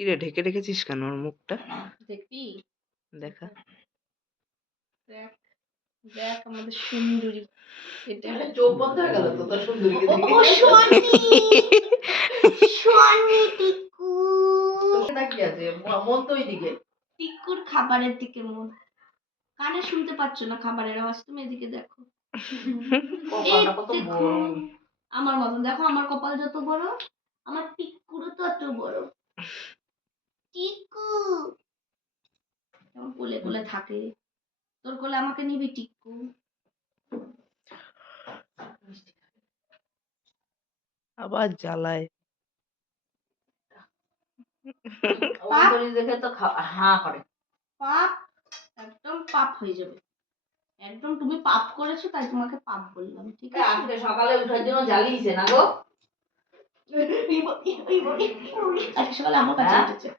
কিরে ঢেকে রেখেছিস কেন ওর মুখটা? দেখবি? দেখা। দেখ দেখ আমাদের সুন্দরী। এটা চোখ বন্ধ হয়ে গেল তো তোর সুন্দরীকে দেখে। ও সোয়ানি সোয়ানি টিকু তোর না কি আছে মন তো ওইদিকে। টিকুর খাবারের দিকে মন। কানে শুনতে পাচ্ছ না খাবারের আওয়াজ, তুমি এদিকে দেখো। কপালটা কত দেখো বড়। আমার মতন, দেখো আমার কপাল যত বড় আমার টিকুরও তত বড়। টিকু কোলে কোলে থাকে, তোর কোলে আমাকে নিবি টিকু? আবার জ্বালায়। সুন্দরী দেখে তো হাঁ করে। পাপ, একদম পাপ হয়ে যাবে। একদম তুমি পাপ করেছো তাই তোমাকে পাপ বললাম, ঠিক আছে? আজকে সকালে উঠার জন্য জ্বালিয়েছে না গো? আজকে সকালে আমার কাছে উঠেছে।